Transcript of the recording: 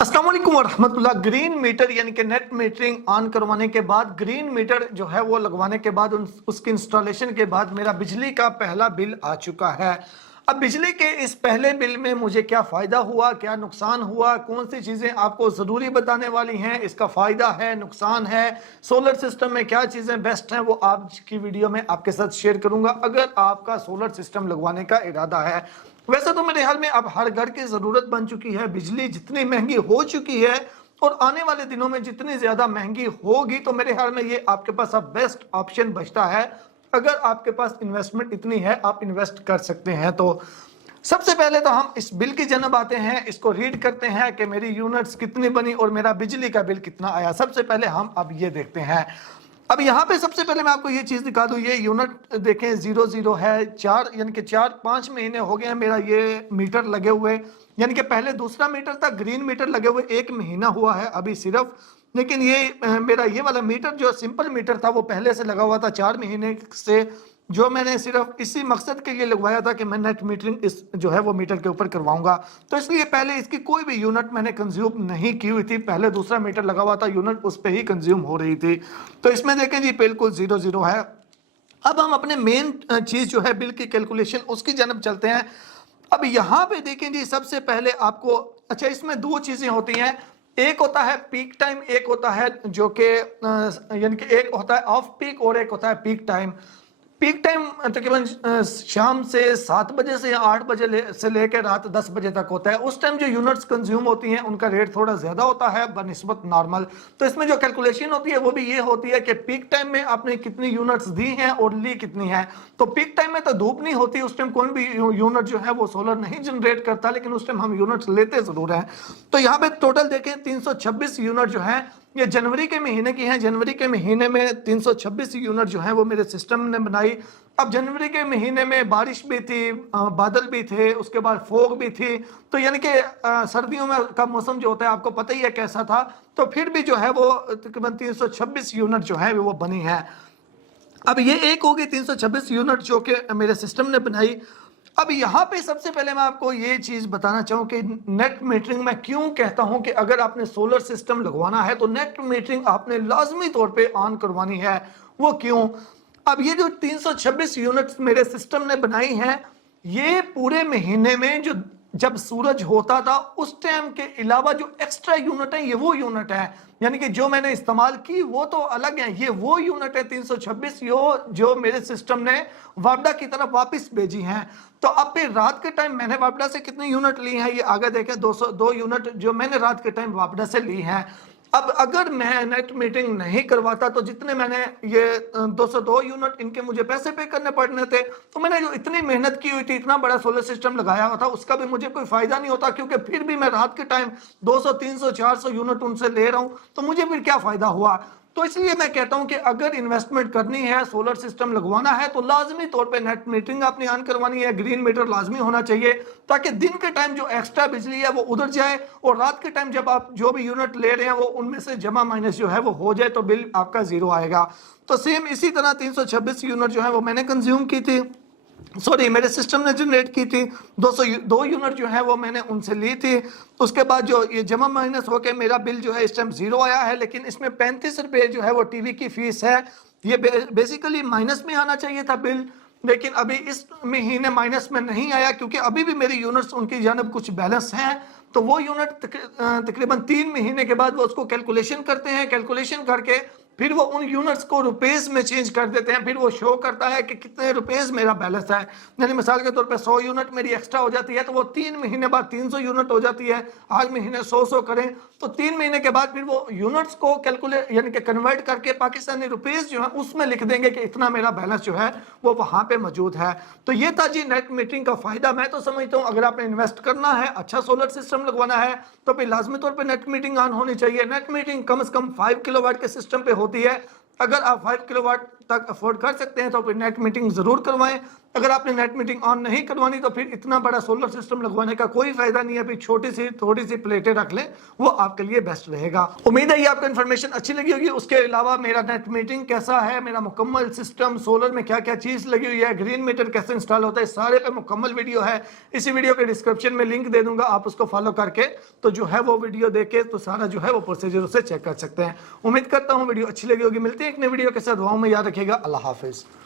अस्सलाम वालेकुम वरहमतुल्लाह। Green metre यानी कि नेट मीटरिंग ऑन करवाने के बाद, ग्रीन मीटर जो है वो लगवाने के बाद, उसकी इंस्टॉलेशन के बाद मेरा बिजली का पहला बिल आ चुका है। अब बिजली के इस पहले बिल में मुझे क्या फ़ायदा हुआ, क्या नुकसान हुआ, कौन सी चीज़ें आपको ज़रूरी बताने वाली हैं, इसका फ़ायदा है, नुकसान है, सोलर सिस्टम में क्या चीज़ें बेस्ट हैं, वो आज की वीडियो में आपके साथ शेयर करूंगा अगर आपका सोलर सिस्टम लगवाने का इरादा है। वैसे तो मेरे ख्याल में अब हर घर की ज़रूरत बन चुकी है, बिजली जितनी महंगी हो चुकी है और आने वाले दिनों में जितनी ज़्यादा महंगी होगी, तो मेरे ख्याल में ये आपके पास अब बेस्ट ऑप्शन बचता है। अगर आपके पास इन्वेस्टमेंट इतनी है, आप इन्वेस्ट कर सकते हैं। तो सबसे पहले तो हम इस बिल की जानब आते हैं, इसको रीड करते हैं कि मेरी यूनिट्स कितनी बनी और मेरा बिजली का बिल कितना आया। सबसे पहले हम अब ये देखते हैं। अब यहाँ पे सबसे पहले मैं आपको ये चीज़ दिखा दूँ, ये यूनिट देखें 00 है, 4 यानी कि 4-5 महीने हो गए हैं मेरा ये मीटर लगे हुए। यानी कि पहले दूसरा मीटर था, ग्रीन मीटर लगे हुए 1 महीना हुआ है अभी सिर्फ। लेकिन ये मेरा ये वाला मीटर जो सिंपल मीटर था वो पहले से लगा हुआ था 4 महीने से, जो मैंने सिर्फ इसी मकसद के लिए लगवाया था कि मैं नेट मीटरिंग इस जो है वो मीटर के ऊपर करवाऊंगा। तो इसलिए पहले इसकी कोई भी यूनिट मैंने कंज्यूम नहीं की हुई थी, पहले दूसरा मीटर लगा हुआ था, यूनिट उस पर ही कंज्यूम हो रही थी। तो इसमें देखें जी बिल्कुल 00 है। अब हम अपने मेन चीज़ जो है बिल की कैलकुलेशन उसकी जानब चलते हैं। अब यहाँ पे देखें जी, सबसे पहले आपको, अच्छा इसमें दो चीज़ें होती हैं, एक होता है पीक टाइम, एक होता है जो कि यानी कि एक होता है ऑफ पीक और एक होता है पीक टाइम। पीक टाइम तकरीबन शाम से 7 बजे से या 8 बजे से लेकर रात 10 बजे तक होता है। उस टाइम जो यूनिट्स कंज्यूम होती हैं उनका रेट थोड़ा ज़्यादा होता है बनिस्बत नॉर्मल। तो इसमें जो कैलकुलेशन होती है वो भी ये होती है कि पीक टाइम में आपने कितनी यूनिट्स दी हैं और ली कितनी है। तो पीक टाइम में तो धूप नहीं होती, उस टाइम कोई भी यूनिट जो है वो सोलर नहीं जनरेट करता, लेकिन उस टाइम हम यूनिट्स लेते ज़रूर हैं। तो यहाँ पे टोटल देखें 326 यूनिट जो है ये जनवरी के महीने की हैं। जनवरी के महीने में 326 यूनिट जो है वो मेरे सिस्टम ने बनाई। अब जनवरी के महीने में बारिश भी थी, बादल भी थे, उसके बाद फोग भी थी। तो यानी कि सर्दियों में का मौसम जो होता है आपको पता ही है कैसा था। तो फिर भी जो है वो तकरीबन 326 यूनिट जो है वो बनी है। अब ये एक होगी 326 यूनिट जो कि मेरे सिस्टम ने बनाई। अब यहाँ पे सबसे पहले मैं आपको ये चीज़ बताना चाहूँ कि नेट मीटरिंग में क्यों कहता हूँ कि अगर आपने सोलर सिस्टम लगवाना है तो नेट मीटरिंग आपने लाजमी तौर पे ऑन करवानी है। वो क्यों? अब ये जो 326 यूनिट्स मेरे सिस्टम ने बनाई हैं, ये पूरे महीने में जो जब सूरज होता था उस टाइम के अलावा जो एक्स्ट्रा यूनिट है ये वो यूनिट है, यानी कि जो मैंने इस्तेमाल की वो तो अलग है, ये वो यूनिट है 326 जो मेरे सिस्टम ने वापडा की तरफ वापस भेजी हैं। तो अब फिर रात के टाइम मैंने वापडा से कितनी यूनिट ली हैं, ये आगे देखें 202 यूनिट जो मैंने रात के टाइम वापडा से ली हैं। अब अगर मैं नेट मीटिंग नहीं करवाता तो जितने मैंने ये 202 यूनिट इनके मुझे पैसे पे करने पड़ने थे। तो मैंने जो इतनी मेहनत की हुई थी, इतना बड़ा सोलर सिस्टम लगाया हुआ था, उसका भी मुझे कोई फायदा नहीं होता, क्योंकि फिर भी मैं रात के टाइम 200 300 400 यूनिट उनसे ले रहा हूं, तो मुझे फिर क्या फायदा हुआ। तो इसलिए मैं कहता हूं कि अगर इन्वेस्टमेंट करनी है, सोलर सिस्टम लगवाना है, तो लाजमी तौर पे नेट मीटरिंग आपने ऑन करवानी है, ग्रीन मीटर लाजमी होना चाहिए, ताकि दिन के टाइम जो एक्स्ट्रा बिजली है वो उधर जाए और रात के टाइम जब आप जो भी यूनिट ले रहे हैं वो उनमें से जमा माइनस जो है वो हो जाए, तो बिल आपका जीरो आएगा। तो सेम इसी तरह 326 यूनिट जो है वो मैंने कंज्यूम की थी, सॉरी मेरे सिस्टम ने जनरेट की थी। 202 यूनिट जो है वो मैंने उनसे ली थी। उसके बाद जो ये जमा माइनस होकर मेरा बिल जो है इस टाइम जीरो आया है, लेकिन इसमें 35 रुपये जो है वो टीवी की फीस है। ये बेसिकली माइनस में आना चाहिए था बिल, लेकिन अभी इस महीने माइनस में नहीं आया, क्योंकि अभी भी मेरी यूनिट्स उनकी जानब कुछ बैलेंस हैं। तो वो यूनिट तकरीबन 3 महीने के बाद वो उसको कैलकुलेशन करते हैं, कैलकुलेशन करके फिर वो उन यूनिट्स को रुपीस में चेंज कर देते हैं। फिर वो शो करता है कि कितने रुपीस मेरा बैलेंस है। यानी मिसाल के तौर पे 100 यूनिट मेरी एक्स्ट्रा हो जाती है, तो वो 3 महीने बाद 300 यूनिट हो जाती है। आज महीने 100 करें तो 3 महीने के बाद फिर वो यूनिट्स को कैलकुलेट यानी कि कन्वर्ट करके पाकिस्तानी रुपीस जो है उसमें लिख देंगे कि इतना मेरा बैलेंस जो है वो वहाँ पे मौजूद है। तो ये था जी नेट मीटरिंग का फायदा। मैं तो समझता हूँ अगर आपने इन्वेस्ट करना है, अच्छा सोलर सिस्टम लगवाना है, तो फिर लाजमी तौर पर नेट मीटिंग ऑन होनी चाहिए। नेट मीटिंग कम से कम 5 किलोवाट के सिस्टम पे होती है, अगर आप 5 किलोवाट तक अफोर्ड कर सकते हैं तो फिर नेट मीटरिंग जरूर करवाएं। अगर आपने नेट मीटरिंग ऑन नहीं करवानी तो फिर इतना बड़ा सोलर सिस्टम लगवाने का कोई फायदा नहीं है, फिर छोटी सी थोड़ी सी प्लेटें रख लें, वो आपके लिए बेस्ट रहेगा। उम्मीद है ये आपको इन्फॉर्मेशन अच्छी लगी होगी। उसके अलावा मेरा नेट मीटरिंग कैसा है, मेरा मुकम्मल सिस्टम, सोलर में क्या क्या चीज लगी हुई है, ग्रीन मीटर कैसे इंस्टॉल होता है, सारे पे मुकम्मल वीडियो है। इसी वीडियो के डिस्क्रिप्शन में लिंक दे दूंगा, आप उसको फॉलो करके तो जो है वो वीडियो देखे तो सारा जो है वो प्रोसीजर उसे चेक कर सकते हैं। उम्मीद करता हूँ वीडियो अच्छी लगी होगी। मिलते हैं एक नई वीडियो के साथ, दुआओं में याद रखिएगा। अल्लाह हाफिज।